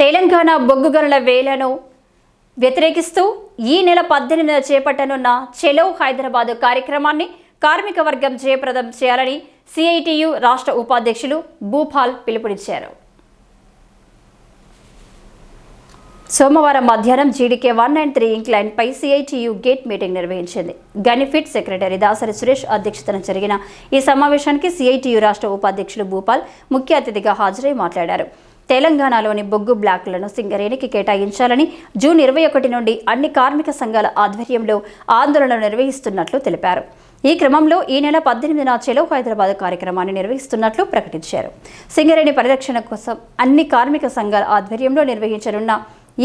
తెలంగాణ బొగ్గు గనుల వేలను వ్యతిరేకిస్తూ ఈ నెల పద్దెనిమిదిన చేపట్టనున్న చెలో హైదరాబాద్ కార్యక్రమాన్ని కార్మిక వర్గం జయప్రదం చేయాలని సిఐటియు రాష్ట్ర ఉపాధ్యక్షులు భూపాల్ పిలుపునిచ్చారు. సోమవారం మధ్యాహ్నం జీడీకే వన్ నైన్ త్రీ ఇంక్ లైన్పై సిఐటియు గేట్ మీటింగ్ నిర్వహించింది. గనిఫిట్ సెక్రటరీ దాసరి సురేష్ అధ్యక్షతన జరిగిన ఈ సమావేశానికి సిఐటియు రాష్ట్ర ఉపాధ్యక్షులు భూపాల్ ముఖ్య అతిథిగా హాజరై మాట్లాడారు. తెలంగాణలోని బొగ్గు బ్లాక్లను సింగరేణికి కేటాయించాలని జూన్ ఇరవై ఒకటి నుండి అన్ని కార్మిక సంఘాల ఆధ్వర్యంలో ఆందోళన నిర్వహిస్తున్నట్లు తెలిపారు. ఈ క్రమంలో ఈ నెల పద్దెనిమిదిన చెలో హైదరాబాద్ కార్యక్రమాన్ని నిర్వహిస్తున్నట్లు ప్రకటించారు. సింగరేణి పరిరక్షణ కోసం అన్ని కార్మిక సంఘాల ఆధ్వర్యంలో నిర్వహించనున్న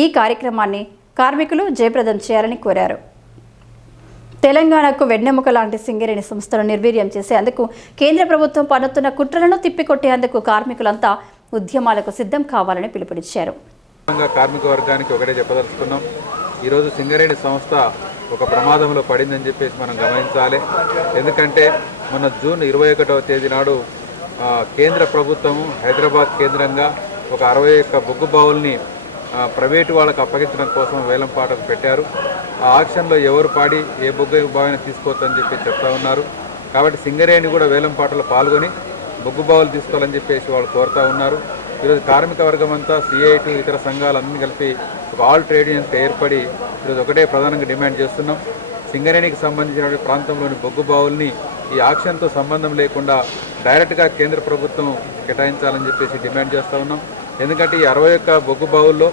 ఈ కార్యక్రమాన్ని కార్మికులు జయప్రదం చేయాలని కోరారు. తెలంగాణకు వెన్నెముక లాంటి సింగరేణి సంస్థను నిర్వీర్యం చేసేందుకు కేంద్ర ప్రభుత్వం పన్నుతున్న కుట్రలను తిప్పికొట్టేందుకు కార్మికులంతా ఉద్యమాలకు సిద్ధం కావాలని పిలుపునిచ్చారు. కార్మిక వర్గానికి ఒకటే చెప్పదలుచుకున్నాం. ఈరోజు సింగరేణి సంస్థ ఒక ప్రమాదంలో పడిందని చెప్పేసి మనం గమనించాలి. ఎందుకంటే మొన్న జూన్ ఇరవై ఒకటవ తేదీ నాడు కేంద్ర ప్రభుత్వం హైదరాబాద్ కేంద్రంగా ఒక అరవై ఒక్క బొగ్గు బావుల్ని ప్రైవేటు వాళ్ళకు అప్పగించడం కోసం వేలం పాటకు పెట్టారు. ఆ ఆక్షన్లో ఎవరు పాడి ఏ బొగ్గు బావిని తీసుకోవద్దని చెప్పి చెప్తా ఉన్నారు. కాబట్టి సింగరేణి కూడా వేలం పాటలో పాల్గొని బొగ్గు బావులు తీసుకోవాలని చెప్పేసి వాళ్ళు కోరుతా ఉన్నారు. ఈరోజు కార్మిక వర్గం అంతా సిఐటి ఇతర సంఘాలన్నీ కలిపి ఒక ఆల్ ట్రేడ్ యూనియన్స్గా ఏర్పడి ఈరోజు ఒకటే ప్రధానంగా డిమాండ్ చేస్తున్నాం. సింగరేణికి సంబంధించిన ప్రాంతంలోని బొగ్గు బావుల్ని ఈ ఆక్షన్తో సంబంధం లేకుండా డైరెక్ట్గా కేంద్ర ప్రభుత్వం కేటాయించాలని చెప్పేసి డిమాండ్ చేస్తూ ఉన్నాం. ఎందుకంటే ఈ అరవై ఒక్క బొగ్గు బావుల్లో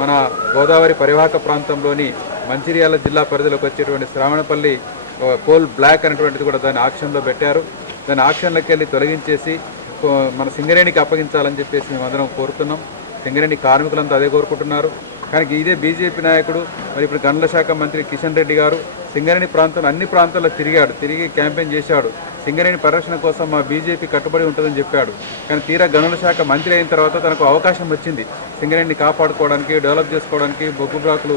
మన గోదావరి పరివాహక ప్రాంతంలోని మంచిర్యాల జిల్లా పరిధిలోకి వచ్చేటువంటి శ్రావణపల్లి కోల్ బ్లాక్ అనేటువంటిది కూడా దాన్ని ఆక్షన్లో పెట్టారు. దాని ఆక్షన్లోకి వెళ్ళి తొలగించేసి మన సింగరేణికి అప్పగించాలని చెప్పేసి మేమందరం కోరుతున్నాం. సింగరేణి కార్మికులంతా అదే కోరుకుంటున్నారు. కానీ ఇదే బీజేపీ నాయకుడు మరి ఇప్పుడు గనుల శాఖ మంత్రి కిషన్ రెడ్డి గారు సింగరేణి ప్రాంతంలో అన్ని ప్రాంతాల్లో తిరిగాడు. తిరిగి క్యాంపెయిన్ చేశాడు. సింగరేణి పరిరక్షణ కోసం మా బీజేపీ కట్టుబడి ఉంటుందని చెప్పాడు. కానీ తీరా గనుల శాఖ మంత్రి అయిన తర్వాత తనకు అవకాశం వచ్చింది. సింగరేణిని కాపాడుకోవడానికి డెవలప్ చేసుకోవడానికి బొగ్గు బ్లాకులు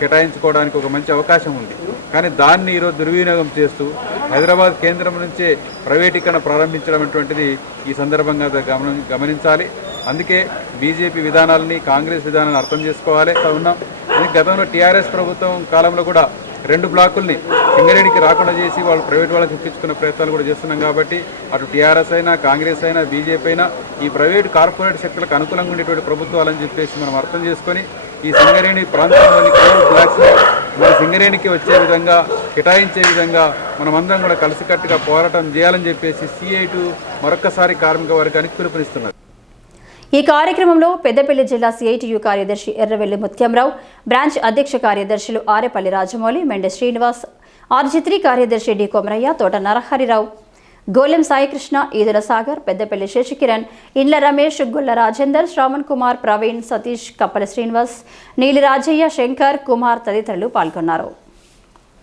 కేటాయించుకోవడానికి ఒక మంచి అవకాశం ఉంది. కానీ దాన్ని ఈరోజు దుర్వినియోగం చేస్తూ హైదరాబాద్ కేంద్రం నుంచే ప్రైవేటీకరణ ప్రారంభించడం అటువంటిది ఈ సందర్భంగా గమన గమనించాలి. అందుకే బీజేపీ విధానాలని కాంగ్రెస్ విధానాలను అర్థం చేసుకోవాలి. ఉన్నాం. గతంలో టీఆర్ఎస్ ప్రభుత్వం కాలంలో కూడా రెండు బ్లాకుల్ని సింగరేణికి రాకుండా చేసి వాళ్ళు ప్రైవేట్ వాళ్ళకి ఇప్పించుకునే ప్రయత్నాలు కూడా చేస్తున్నాం కాబట్టి అటు టీఆర్ఎస్ అయినా కాంగ్రెస్ అయినా బీజేపీ అయినా ఈ ప్రైవేట్ కార్పొరేట్ శక్తులకు అనుకూలంగా ఉండేటువంటి ప్రభుత్వాలని చెప్పేసి మనం అర్థం చేసుకొని ఈ సింగరేణి ప్రాంతంలోని బ్లాక్స్ మన సింగరేణికి వచ్చే విధంగా కేటాయించే విధంగా మనమందరం కూడా కలిసికట్టుగా పోరాటం చేయాలని చెప్పేసి సిఐటు మరొక్కసారి కార్మిక వర్గానికి పిలుపునిస్తున్నారు. ఈ కార్యక్రమంలో పెద్దపల్లి జిల్లా సిఐటియు కార్యదర్శి ఎర్రవెల్లి ముత్యంరావు బ్రాంచ్ అధ్యక్ష కార్యదర్శులు ఆరేపల్లి రాజమౌళి మెండె శ్రీనివాస్ ఆర్జిత్రి కార్యదర్శి డి కొమరయ్య తోట నరహరిరావు గోలెం సాయికృష్ణ ఈదుల సాగర్ పెద్దపల్లి శశికిరణ్ ఇండ్ల రమేష్ గుల్ల రాజేందర్ శ్రావణ్ కుమార్ ప్రవీణ్ సతీష్ కప్పల శ్రీనివాస్ నీలి రాజయ్య శంకర్ కుమార్ తదితరులు పాల్గొన్నారు.